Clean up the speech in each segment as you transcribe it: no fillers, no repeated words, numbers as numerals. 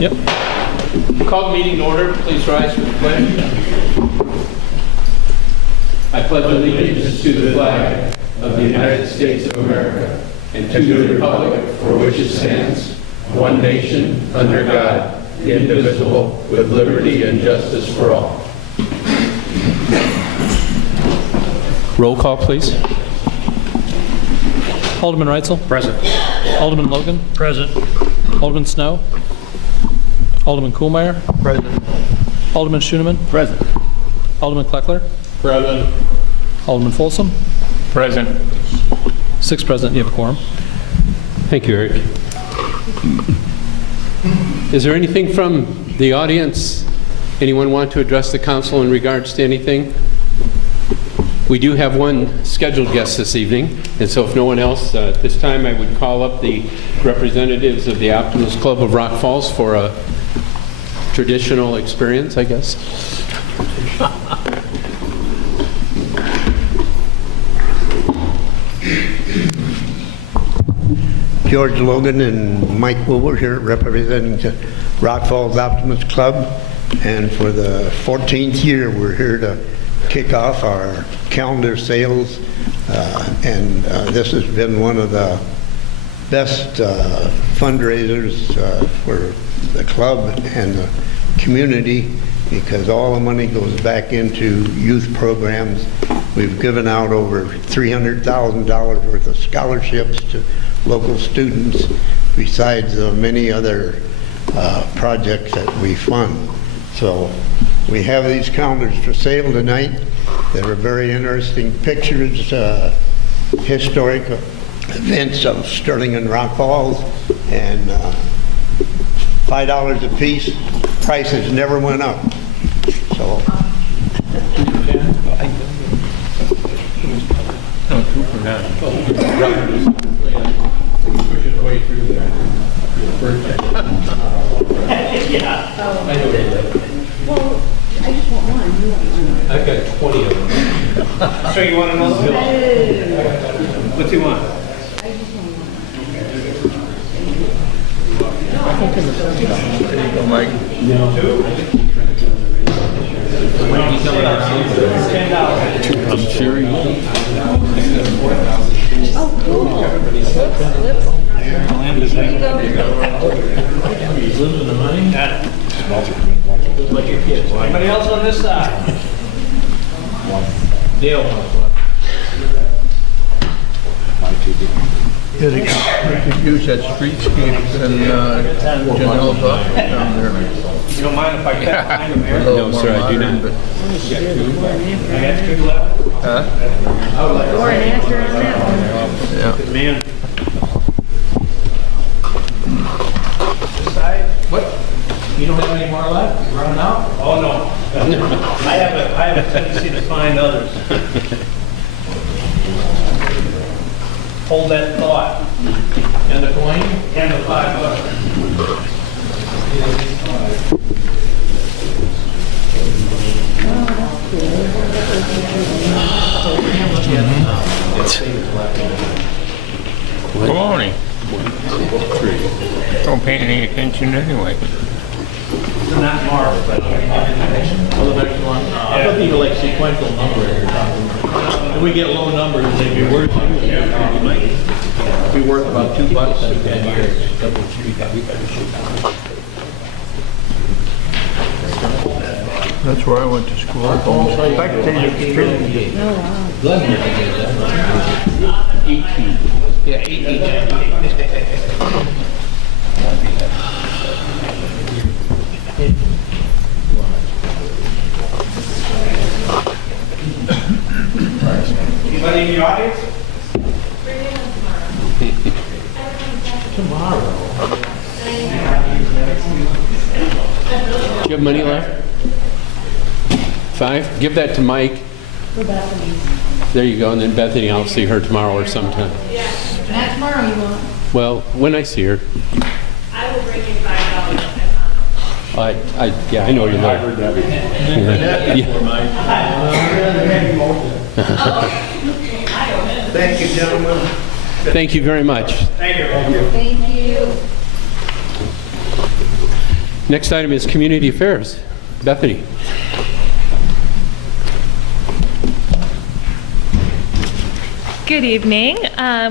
Yep. Call the meeting to order. Please rise for the pledge. I pledge allegiance to the flag of the United States of America and to the republic for which it stands, one nation, under God, indivisible, with liberty and justice for all. Roll call, please. Alderman Reitzel? Present. Alderman Logan? Present. Alderman Snow? Alderman Kuhlmeier? Present. Alderman Schoenemann? Present. Alderman Kleckler? Present. Alderman Folsom? Present. 6 present. You have a quorum. Thank you, Eric. Is there anything from the audience? Anyone want to address the council in regards to anything? We do have one scheduled guest this evening, and so if no one else, at this time I would call up the representatives of the Optimist Club of Rock Falls for a traditional experience, I guess. George Logan and Mike Wilbur here representing the Rock Falls Optimist Club. And for the 14th year, we're here to kick off our calendar sales. This has been one of the best fundraisers for the club and the community, because all the money goes back into youth programs. We've given out over $300,000 worth of scholarships to local students, besides many other projects that we fund. So we have these calendars for sale tonight. There are very interesting pictures, historic events of Sterling and Rock Falls, and $5 a piece. Prices never went up. So. Well, I just want one. You want one? I've got 20 of them. So you want another one? What do you want? I just want one. Mike. I'm sure you will. Oh, cool. Lips. Here you go. Got it. Anybody else on this side? Dale wants one. Yeah, they could use that streetscape and Janelle's office down there. You don't mind if I cut behind him here? No, sir, I do not. I got two left. Huh? Before and after on that one. Yeah. Good man. This side? What? You don't have any more left? You running out? Oh, no. I have a tendency to find others. Hold that thought. And the coin? And the $5. Baloney. Don't pay any attention anyway. They're not marked, but. Oh, the next one? I thought these were like sequential numbers or something. If we get low numbers, they'd be worth, be worth about $2 in 10 years. That's where I went to school. Spectator Street. Oh, wow. 18. Yeah, 18. Anybody in the audience? Tomorrow. Do you have money left? 5? Give that to Mike. For Bethany. There you go, and then Bethany, I'll see her tomorrow or sometime. Not tomorrow, you want? Well, when I see her. I will bring you $5, I promise. Yeah, I know you're there. Thank you, gentlemen. Thank you very much. Thank you. Thank you. Next item is Community Affairs. Bethany. Good evening.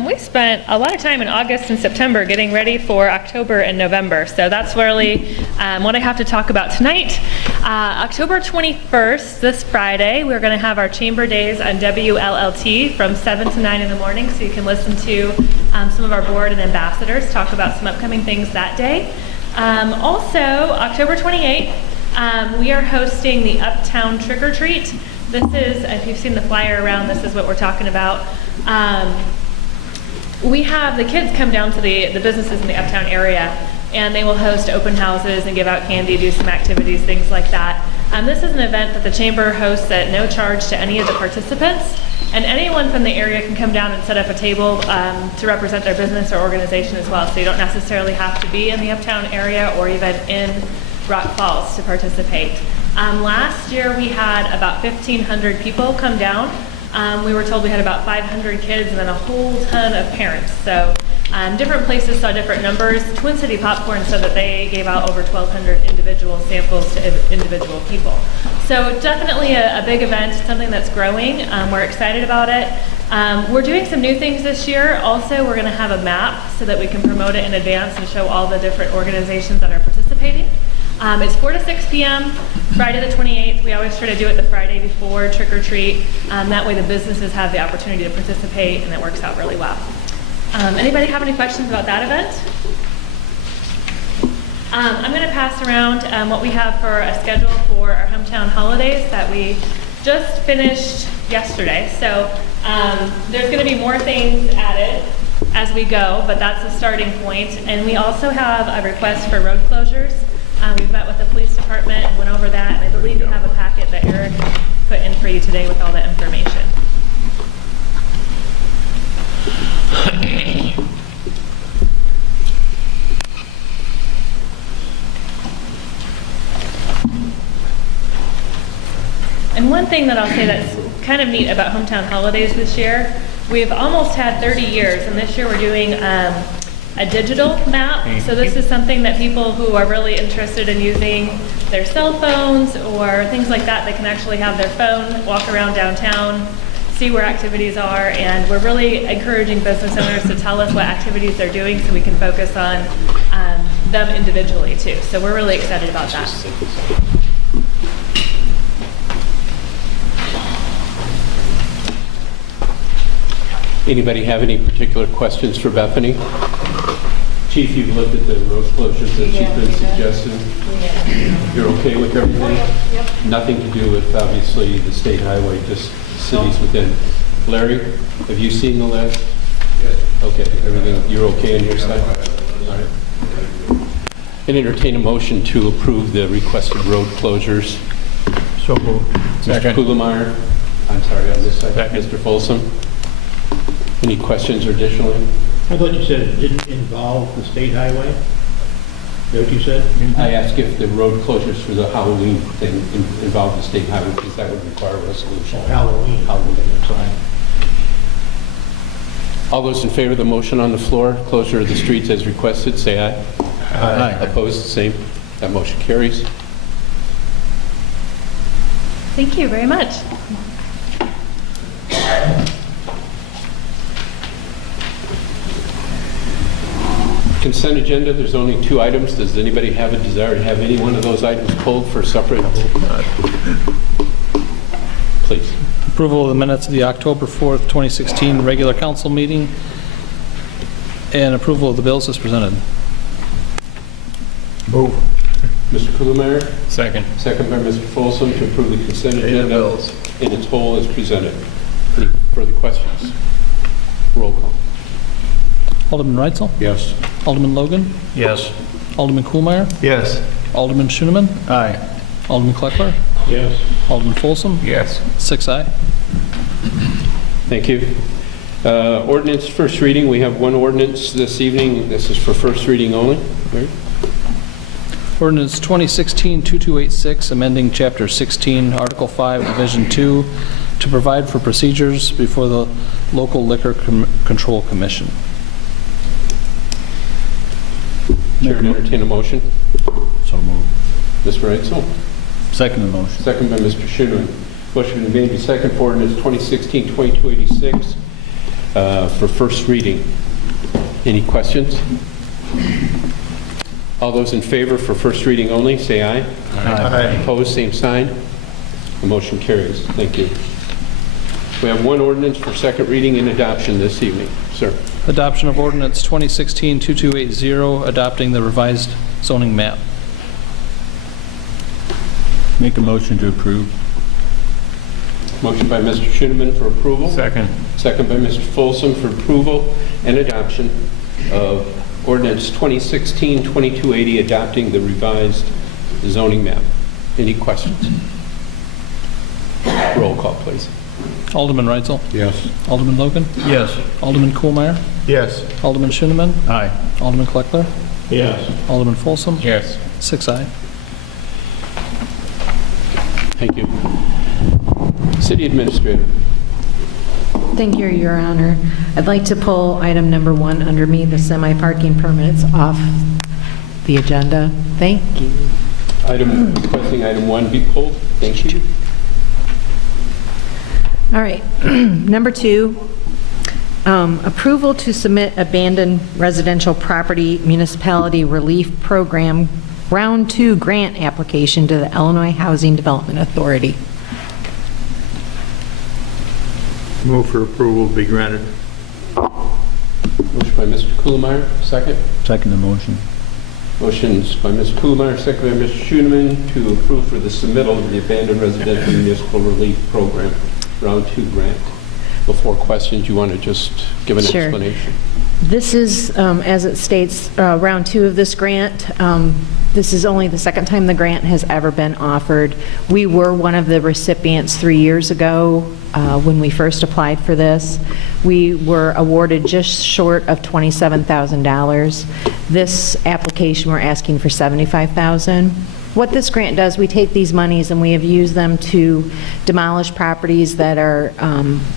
We spent a lot of time in August and September getting ready for October and November, so that's really what I have to talk about tonight. October 21st, this Friday, we're going to have our Chamber Days on WLLT from 7 to 9 in the morning, so you can listen to some of our board and ambassadors talk about some upcoming things that day. Also, October 28th, we are hosting the Uptown Trick or Treat. This is, if you've seen the flyer around, this is what we're talking about. We have the kids come down to the businesses in the Uptown area, and they will host open houses and give out candy, do some activities, things like that. This is an event that the Chamber hosts at no charge to any of the participants, and anyone from the area can come down and set up a table to represent their business or organization as well, so you don't necessarily have to be in the Uptown area or even in Rock Falls to participate. Last year we had about 1,500 people come down. We were told we had about 500 kids and then a whole ton of parents. So different places saw different numbers. Twin City Popcorn said that they gave out over 1,200 individual samples to individual people. So definitely a big event, something that's growing. We're excited about it. We're doing some new things this year. Also, we're going to have a map so that we can promote it in advance and show all the different organizations that are participating. It's 4 to 6 p.m. Friday the 28th. We always try to do it the Friday before trick or treat. That way the businesses have the opportunity to participate, and it works out really well. Anybody have any questions about that event? I'm going to pass around what we have for a schedule for our hometown holidays that we just finished yesterday. So there's going to be more things added as we go, but that's a starting point. And we also have a request for road closures. We've met with the police department and went over that, and I believe you have a packet that Eric put in for you today with all the information. And one thing that I'll say that's kind of neat about Hometown Holidays this year, we've almost had 30 years, and this year we're doing a digital map. So this is something that people who are really interested in using their cell phones or things like that, they can actually have their phone, walk around downtown, see where activities are, and we're really encouraging business owners to tell us what activities they're doing so we can focus on them individually too. So we're really excited about that. Anybody have any particular questions for Bethany? Chief, you've looked at the road closures that she's been suggesting. You're okay with everything? Yep. Nothing to do with, obviously, the state highway, just cities within. Larry, have you seen the list? Yes. Okay, everything, you're okay on your side? All right. And entertain a motion to approve the requested road closures. So moved. Mr. Kugelmeyer, I'm sorry, on this side. Mr. Folsom. Any questions or additionally? I thought you said it didn't involve the state highway? Is that what you said? I asked if the road closures for the Halloween thing involved the state highway, because that would require a resolution. Halloween. Halloween. All those in favor of the motion on the floor, closure of the streets as requested, say aye. Aye. Opposed, the same. That motion carries. Thank you very much. Consent agenda, there's only 2 items. Does anybody have a desire to have any one of those items pulled for separate? Please. Approval of the minutes of the October 4th, 2016 regular council meeting, and approval of the bills as presented. Move. Mr. Kugelmeyer, Second. second by Mr. Folsom, to approve the consent Pay the agenda bills. in its whole as presented. Any further questions? Roll call. Alderman Reitzel? Yes. Alderman Logan? Yes. Alderman Kuhlmeyer? Yes. Alderman Schooneman? Aye. Alderman Kleckler? Yes. Alderman Folsom? Yes. 6 aye. Thank you. Ordinance first reading. We have one ordinance this evening. This is for first reading only. Larry? Ordinance 2016-2286, amending Chapter 16, Article 5, Division 2, to provide for procedures before the local liquor control commission. Chair to entertain a motion. So So moved. Mr. Reitzel? Second motion. Second by Mr. Schindler. Motion been made to second for ordinance 2016-2286 for first reading. Any questions? All those in favor for first reading only, say aye. Aye. Opposed, same sign. The motion carries. Thank you. We have one ordinance for second reading and adoption this evening. Sir. Adoption of ordinance 2016-2280, adopting the revised zoning map. Make a motion to approve. Motion by Mr. Schindler for approval. Second. Second by Mr. Folsom for approval and adoption of ordinance 2016-2280, adopting the revised zoning map. Any questions? Roll call, please. Alderman Reitzel? Yes. Alderman Logan? Yes. Alderman Kohlmeyer? Yes. Alderman Schindler? Aye. Alderman Kleckler? Yes. Alderman Folsom? Yes. 6 aye. Thank you. City Administrator. Thank you, Your Honor. I'd like to pull item number 1 under me, the semi-parking permits, off the agenda. Thank you. Requesting item 1 be pulled. Thank you. All right. Number 2, approval to submit abandoned residential property municipality relief program round 2 grant application to the Illinois Housing Development Authority. Move for approval to be granted. Motion by Mr. Kuhlmeyer, second. Second the motion. Motion's by Mr. Kuhlmeyer, second by Mr. Schooneman to approve for the submittal of the Abandoned Residential Municipal Relief Program, Round 2 grant. Before questions, you want to just give an Sure. explanation? This is, as it states, round 2 of this grant. This is only the second time the grant has ever been offered. We were one of the recipients 3 years ago when we first applied for this. We were awarded just short of $27,000. This application, we're asking for $75,000. What this grant does, we take these monies and we have used them to demolish properties that are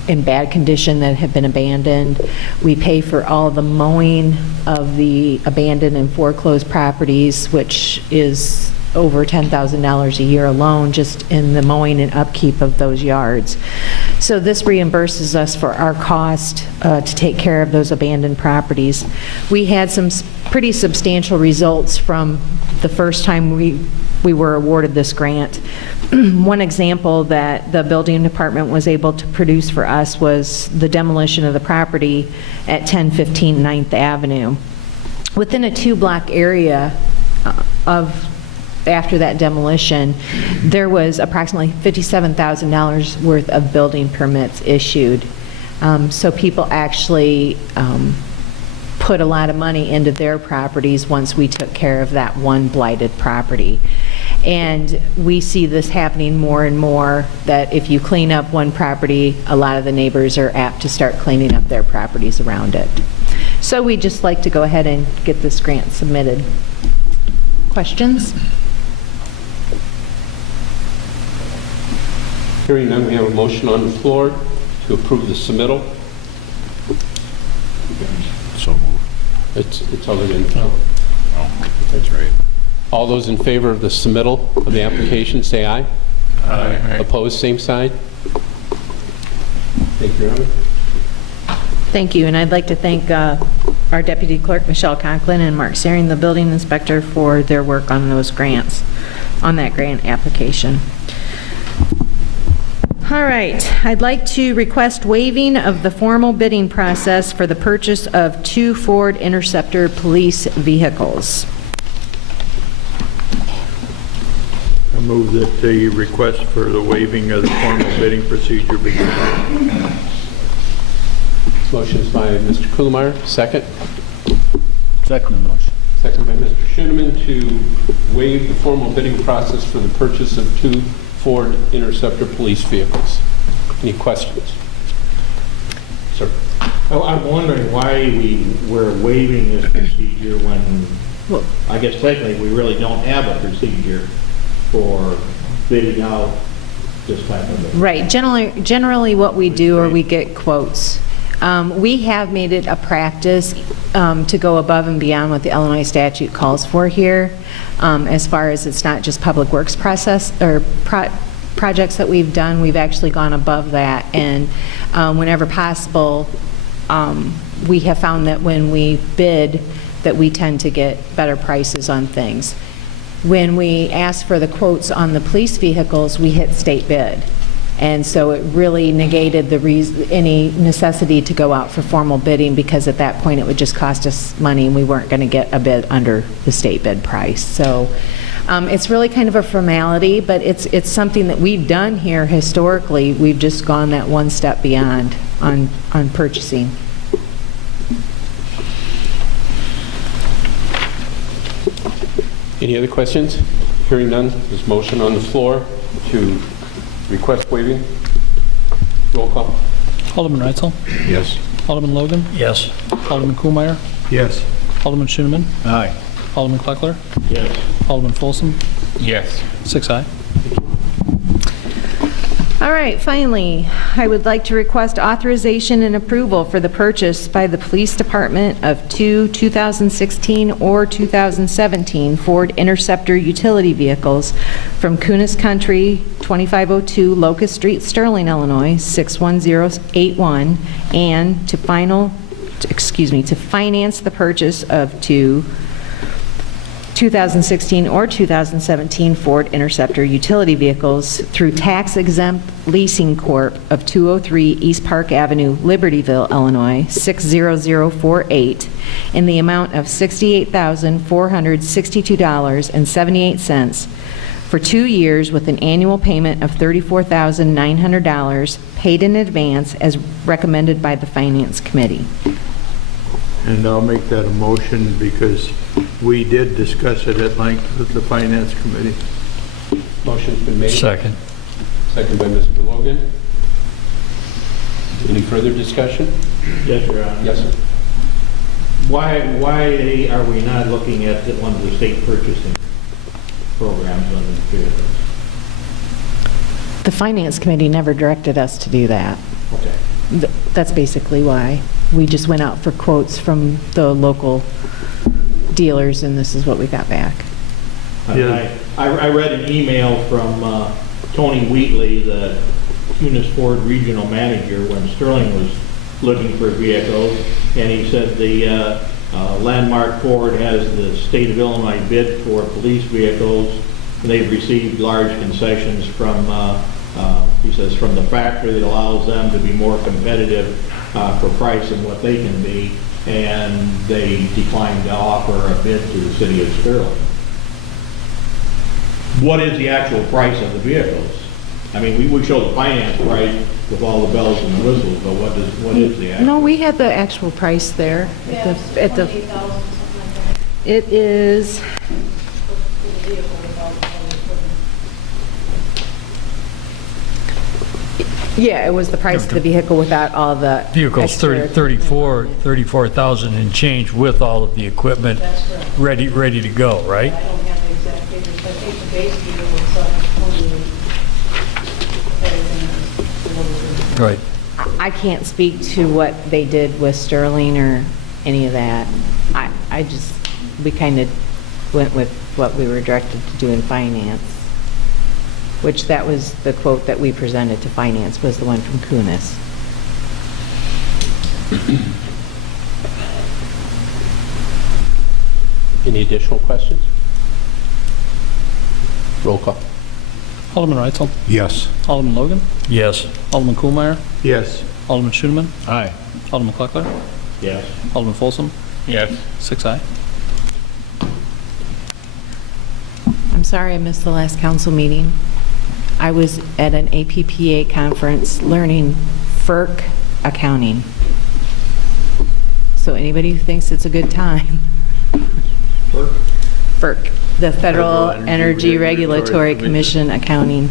in bad condition, that have been abandoned. We pay for all the mowing of the abandoned and foreclosed properties, which is over $10,000 a year alone just in the mowing and upkeep of those yards. So this reimburses us for our cost to take care of those abandoned properties. We had some pretty substantial results from the first time we were awarded this grant. One example that the building department was able to produce for us was the demolition of the property at 1015 9th Avenue. Within a 2-block area after that demolition, there was approximately $57,000 worth of building permits issued. So people actually put a lot of money into their properties once we took care of that one blighted property. And we see this happening more and more, that if you clean up one property, a lot of the neighbors are apt to start cleaning up their properties around it. So we'd just like to go ahead and get this grant submitted. Questions? Hearing none, we have a motion on the floor to approve the submittal. So moved. It's already in the floor. Oh, that's right. All those in favor of the submittal of the application, say aye. Aye. Opposed, same side. Thank you, Your Honor. Thank you, and I'd like to thank our Deputy Clerk, Michelle Conklin, and Mark Searing, the building inspector, for their work on those grants, on that grant application. All right, I'd like to request waiving of the formal bidding process for the purchase of 2 Ford Interceptor police vehicles. I move that the request for the waiving of the formal bidding procedure be granted. Motion's by Mr. Kuhlmeyer, second. Second the motion. Second by Mr. Schooneman to waive the formal bidding process for the purchase of 2 Ford Interceptor police vehicles. Any questions? Sir. Oh, I'm wondering why we're waiving this procedure when, I guess technically, we really don't have a procedure for bidding out this type of thing. Right, generally what we do, or we get quotes. We have made it a practice to go above and beyond what the Illinois statute calls for here, as far as it's not just public works process or projects that we've done. We've actually gone above that, and whenever possible, we have found that when we bid, that we tend to get better prices on things. When we asked for the quotes on the police vehicles, we hit state bid. And so it really negated any necessity to go out for formal bidding, because at that point it would just cost us money and we weren't going to get a bid under the state bid price. So it's really kind of a formality, but it's something that we've done here historically. We've just gone that one step beyond on purchasing. Any other questions? Hearing none, there's motion on the floor to request waiving. Roll call. Alderman Reitzel? Yes. Alderman Logan? Yes. Alderman Kuhlmeyer? Yes. Alderman Schoeneman? Aye. Alderman Kleckler? Yes. Alderman Folsom? Yes. 6 aye. All right, finally, I would like to request authorization and approval for the purchase by the Police Department of 2016 or 2017 Ford Interceptor utility vehicles from Kunis Country, 2502 Locust Street, Sterling, Illinois, 61081, and to finance the purchase of 2016 or 2017 Ford Interceptor utility vehicles through tax-exempt leasing corp of 203 East Park Avenue, Libertyville, Illinois, 60048, in the amount of $68,462.78 for 2 years with an annual payment of $34,900 paid in advance as recommended by the Finance Committee. And I'll make that a motion because we did discuss it at length with the Finance Committee. Motion's been made. Second. Second by Mr. Logan. Any further discussion? Yes, Your Honor. Yes, sir. Why are we not looking at one of the state purchasing programs on these vehicles? The Finance Committee never directed us to do that. Okay. That's basically why. We just went out for quotes from the local dealers, and this is what we got back. Yeah. I read an email from Tony Wheatley, the Kunis Ford Regional Manager, when Sterling was looking for vehicles, and he said the Landmark Ford has the state of Illinois bid for police vehicles, and they've received large concessions from, he says, from the factory that allows them to be more competitive for price and what they can be, and they declined to offer a bid to the city of Sterling. What is the actual price of the vehicles? I mean, we would show the finance price with all the bells and the whistles, but what is the actual? No, we had the actual price there. Yeah, At the, 28,000, something like that. it is, For the vehicle without all the equipment. yeah, it was the price of the vehicle without all the Vehicle's extra- 34,000 and change with all of the equipment That's correct. ready to go, right? I don't have the exact figures, but I think the base vehicle itself is totally everything is Right. I can't speak to what they did with Sterling or any of that. We kind of went with what we were directed to do in finance, which that was the quote that we presented to finance, was the one from Kunis. Any additional questions? Roll call. Alderman Reitzel? Yes. Alderman Logan? Yes. Alderman Kuhlmeyer? Yes. Alderman Schoeneman? Aye. Alderman Kleckler? Yes. Alderman Folsom? Yes. 6 aye. I'm sorry I missed the last council meeting. I was at an APPA conference learning FERC accounting. So anybody who thinks it's a good time. FERC, the Federal Energy Regulatory Commission accounting.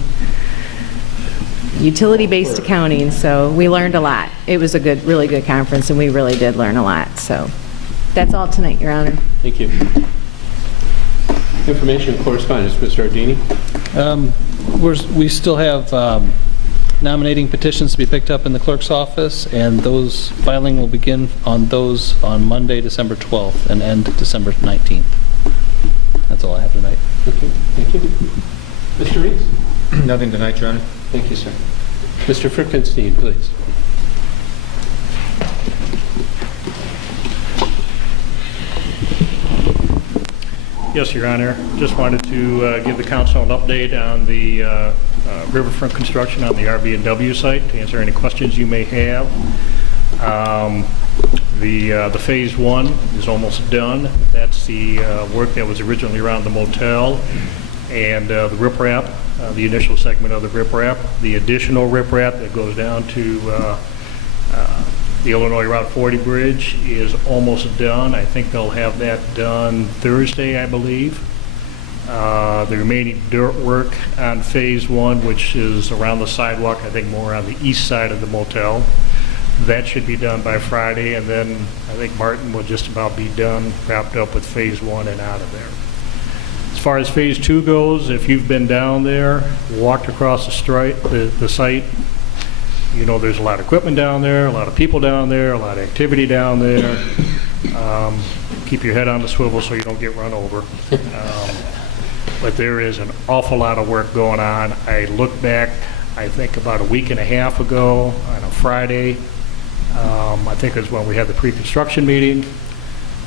Utility-based accounting, so we learned a lot. It was a really good conference, and we really did learn a lot, so. That's all tonight, Your Honor. Thank you. Information and correspondence, Mr. Ardini. We still have nominating petitions to be picked up in the clerk's office, and those filing will begin on those on Monday, December 12th, and end December 19th. That's all I have tonight. Okay, thank you. Mr. Reeds? Nothing tonight, Your Honor. Thank you, sir. Mr. Frickenstein, please. Yes, Your Honor. Just wanted to give the council an update on the riverfront construction on the RB&W site, to answer any questions you may have. The Phase 1 is almost done. That's the work that was originally around the motel and the riprap, the initial segment of the riprap. The additional riprap that goes down to the Illinois Route 40 bridge is almost done. I think they'll have that done Thursday, I believe. The remaining dirt work on Phase 1, which is around the sidewalk, I think more on the east side of the motel, that should be done by Friday, and then I think Martin will just about be done, wrapped up with Phase 1 and out of there. As far as Phase 2 goes, if you've been down there, walked across the site, you know there's a lot of equipment down there, a lot of people down there, a lot of activity down there. Keep your head on the swivel so you don't get run over. But there is an awful lot of work going on. I looked back, I think about a week and a half ago on a Friday. I think it was when we had the pre-construction meeting.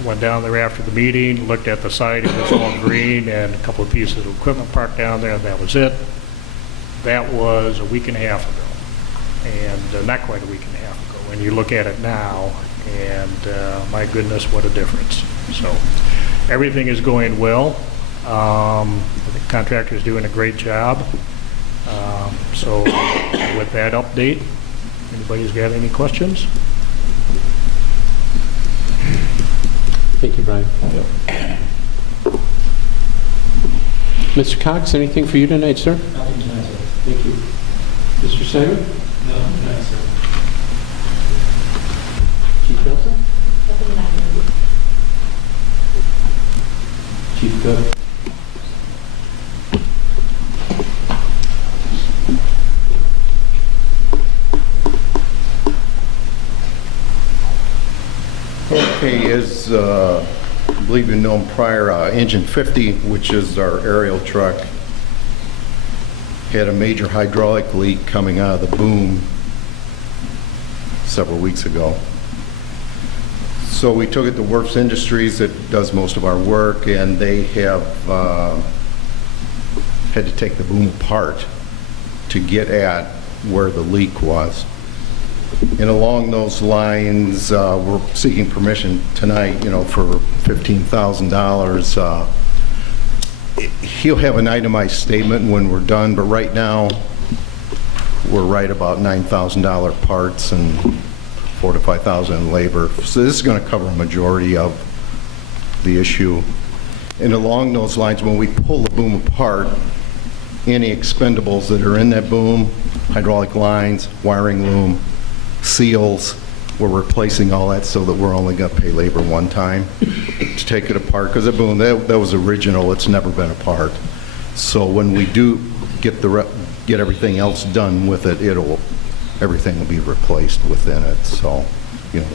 Went down there after the meeting, looked at the site, it was all green, and a couple of pieces of equipment parked down there, and that was it. That was a week and a half ago. And not quite a week and a half ago. When you look at it now, and my goodness, what a difference. So everything is going well. The contractor's doing a great job. So with that update, anybody's got any questions? Thank you, Brian. Mr. Cox, anything for you tonight, sir? Nothing tonight, sir. Thank you. Mr. Simon? No, tonight, sir. Chief Nelson? Nothing tonight. Chief Cook? Okay, as I believe you know prior, Engine 50, which is our aerial truck, had a major hydraulic leak coming out of the boom several weeks ago. So we took it to Werfs Industries that does most of our work, and they have had to take the boom apart to get at where the leak was. And along those lines, we're seeking permission tonight, for $15,000. He'll have an itemized statement when we're done, but right now, we're right about $9,000 parts and $4,000 to $5,000 in labor. So this is going to cover a majority of the issue. And along those lines, when we pull the boom apart, any expendables that are in that boom, hydraulic lines, wiring loom, seals, we're replacing all that so that we're only going to pay labor one time to take it apart. Because the boom, that was original, it's never been apart. So when we do get everything else done with it, everything will be replaced within it. So,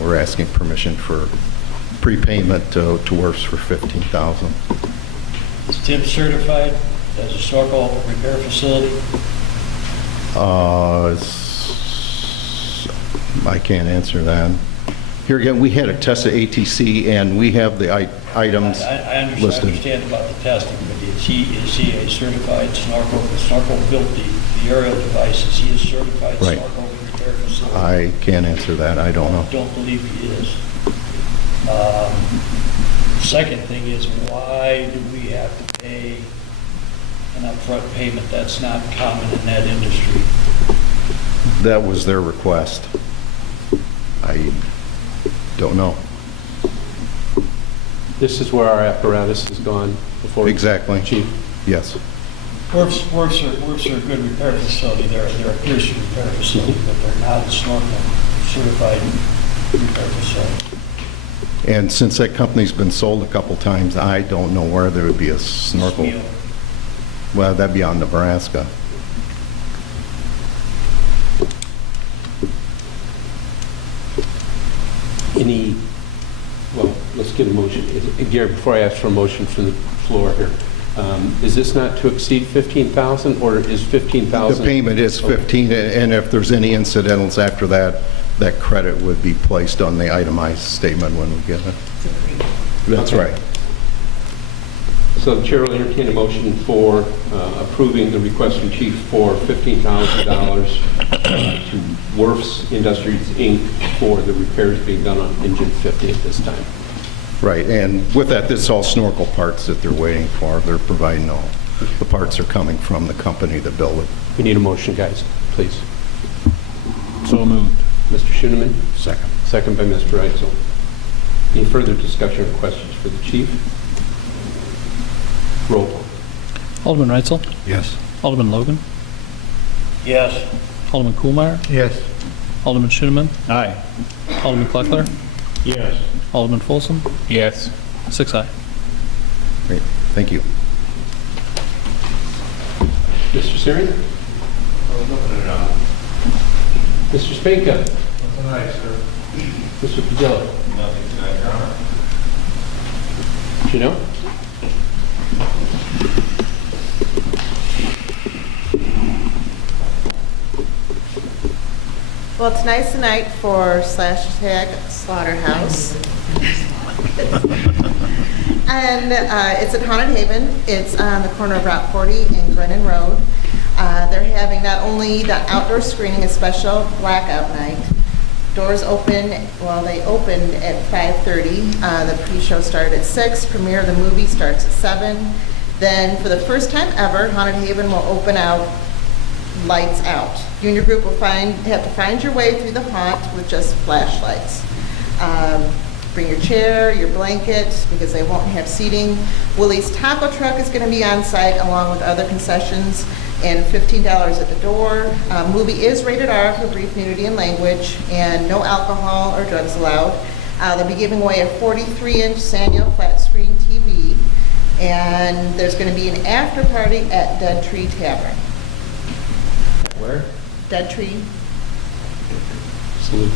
we're asking permission for prepayment to Werfs for $15,000. Is Tim certified as a snorkel repair facility? I can't answer that. Here again, we had a test at ATC, and we have the items I listed. understand about the testing, but is he a certified snorkel? The snorkel built the aerial device. Is he a certified Right. snorkel repair facility? I can't answer that. I don't know. I don't believe he is. Second thing is, why do we have to pay an upfront payment? That's not common in that industry. That was their request. I don't know. This is where our apparatus has gone before. Exactly. Chief? Yes. Werfs are a good repair facility. They're a Pearson repair facility, but they're not a snorkel certified repair facility. And since that company's been sold a couple times, I don't know where there would be a snorkel. Spiel. Well, that'd be out in Nebraska. Well, let's get a motion. Gary, before I ask for a motion from the floor here, is this not to exceed 15,000, or is 15,000? The payment is 15, and if there's any incidentals after that, that credit would be placed on the itemized statement when we get it. That's Okay. right. So the chair will entertain a motion for approving the request from chief for $15,000 to Werf's Industries, Inc. for the repairs being done on engine 50 at this time. Right, and with that, this is all snorkel parts that they're waiting for. They're providing all, the parts are coming from the company that built it. We need a motion, guys, please. So moved. Mr. Schoeneman? Second. Second by Mr. Eitzel. Any further discussion or questions for the chief? Roll call. Alderman Reitzel? Yes. Alderman Logan? Yes. Alderman Kuhlmeyer? Yes. Alderman Schoeneman? Aye. Alderman Kleckler? Yes. Alderman Folsom? Yes. 6 aye. Great, thank you. Mr. Siri? Mr. Spanka? Nothing tonight, sir. Mr. Padilla? Nothing tonight, Your Honor. Janelle? Well, tonight's the night for /Slaughterhouse. And it's at Haunted Haven. It's on the corner of Route 40 and Grennan Road. They're having not only the outdoor screening, a special blackout night. Doors open, well, they opened at 5:30. The pre-show started at 6. Premiere of the movie starts at 7. Then, for the first time ever, Haunted Haven will open out lights out. You and your group will have to find your way through the haunt with just flashlights. Bring your chair, your blanket, because they won't have seating. Willie's Taco Truck is going to be on site along with other concessions, and $15 at the door. Movie is rated R for brief nudity and language, and no alcohol or drugs allowed. They'll be giving away a 43-inch Sanyo flat screen TV, and there's going to be an after party at Dead Tree Tavern. Where? Dead Tree. Salute.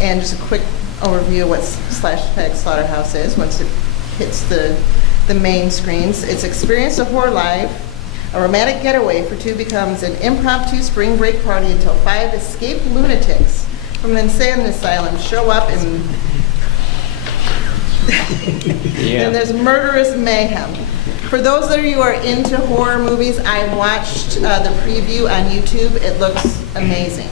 And just a quick overview of what /Slaughterhouse is once it hits the main screens. It's Experience of Horror Live. A romantic getaway for two becomes an impromptu spring break party until 5 escaped lunatics from an insane asylum show up and and there's murderous mayhem. For those of you who are into horror movies, I watched the preview on YouTube. It looks amazing.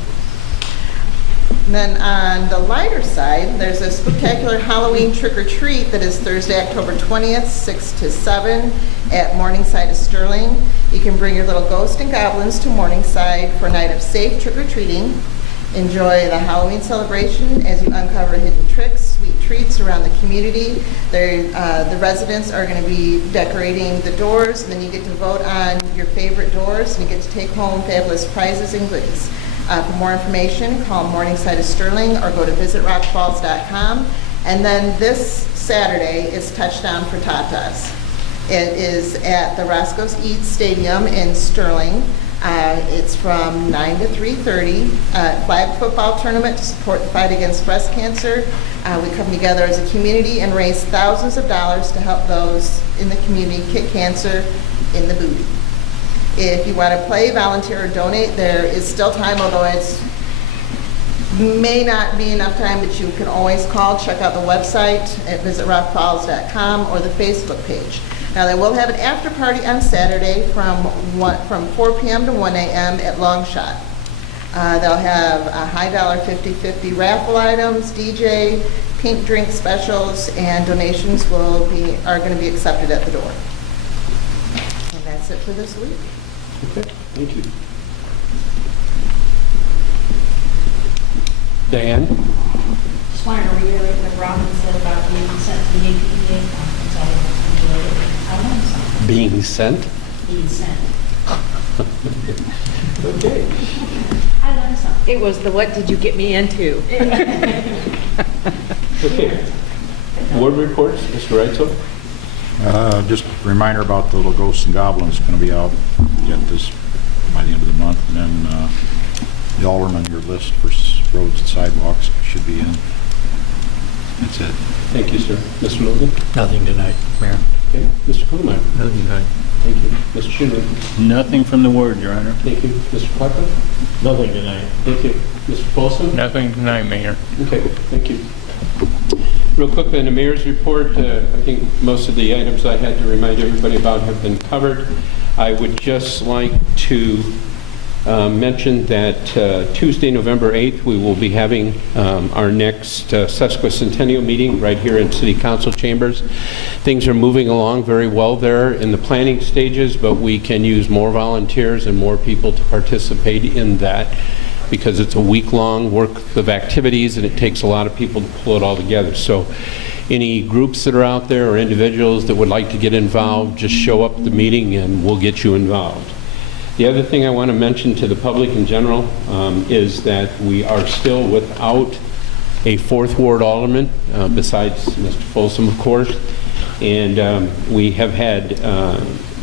And then on the lighter side, there's a spectacular Halloween trick-or-treat that is Thursday, October 20th, 6 to 7 at Morningside of Sterling. You can bring your little ghosts and goblins to Morningside for a night of safe trick-or-treating. Enjoy the Halloween celebration as you uncover hidden tricks, sweet treats around the community. The residents are going to be decorating the doors, and then you get to vote on your favorite doors, and you get to take home fabulous prizes and goodies. For more information, call Morningside of Sterling or go to visitrockfalls.com. And then this Saturday is Touchdown for Tatas. It is at the Roscoe's Eats Stadium in Sterling. It's from 9 to 3:30. Flag football tournament to support the fight against breast cancer. We come together as a community and raise thousands of dollars to help those in the community kick cancer in the booty. If you want to play, volunteer, or donate, there is still time, although it's may not be enough time, but you can always call. Check out the website at visitrockfalls.com or the Facebook page. Now, they will have an after party on Saturday from 4 p.m. to 1 a.m. at Longshot. They'll have high dollar 50/50 raffle items, DJ, pink drink specials, and donations are going to be accepted at the door. And that's it for this week. Okay, thank you. Diane? Just wanted to reiterate what Robin said about being sent to the APPA conference. I enjoyed it. I learned something. Being sent? Being sent. Okay. I learned something. It was the what did you get me into? Okay. Board reports, Mr. Reitzel? Just a reminder about the little Ghosts and Goblins going to be out by the end of the month. And then the Alderman, your list for roads and sidewalks should be in. That's it. Thank you, sir. Mr. Logan? Nothing tonight, Mayor. Okay. Mr. Kohlmeyer? Nothing tonight. Thank you. Mr. Schindler? Nothing from the word, Your Honor. Thank you. Mr. Clark? Nothing tonight. Thank you. Mr. Folsom? Nothing tonight, Mayor. Okay, thank you. Real quick, in the mayor's report, I think most of the items I had to remind everybody about have been covered. I would just like to mention that Tuesday, November 8th, we will be having our next sesquicentennial meeting right here in City Council chambers. Things are moving along very well there in the planning stages, but we can use more volunteers and more people to participate in that because it's a week-long work of activities and it takes a lot of people to pull it all together. So any groups that are out there or individuals that would like to get involved, just show up at the meeting and we'll get you involved. The other thing I want to mention to the public in general is that we are still without a fourth ward alderman, besides Mr. Folsom, of course, and we have had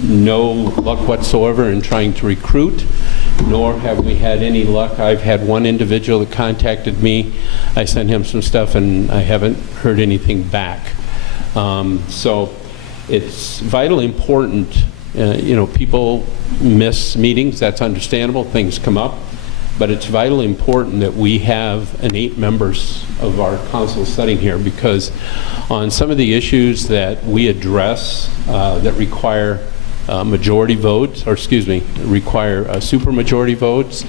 no luck whatsoever in trying to recruit, nor have we had any luck. I've had one individual that contacted me. I sent him some stuff and I haven't heard anything back. So it's vitally important. People miss meetings, that's understandable, things come up, but it's vitally important that we have 8 members of our council sitting here because on some of the issues that we address that require majority votes, or excuse me, require supermajority votes,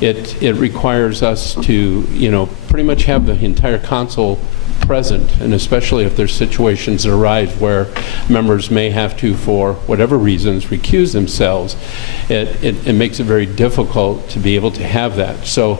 it requires us to, pretty much have the entire council present, and especially if there's situations that arise where members may have to, for whatever reasons, recuse themselves, it makes it very difficult to be able to have that. So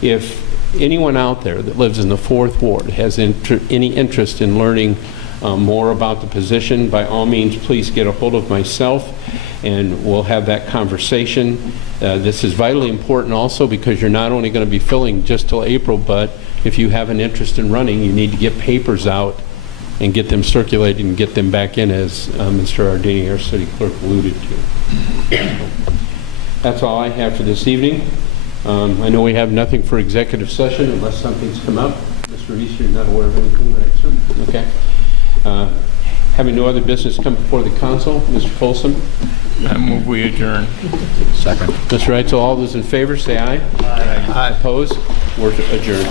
if anyone out there that lives in the 4th Ward has any interest in learning more about the position, by all means, please get a hold of myself and we'll have that conversation. This is vitally important also because you're not only going to be filling just till April, but if you have an interest in running, you need to get papers out and get them circulated and get them back in, as Mr. Ardini, our city clerk, alluded to. That's all I have for this evening. I know we have nothing for executive session unless something's come up. Mr. Reese, you're not aware of anything, right, sir? Okay. Having no other business come before the council, Mr. Folsom? I move we adjourn. Second. Mr. Wright, so all those in favor, say aye. Aye. Opposed? We're adjourned.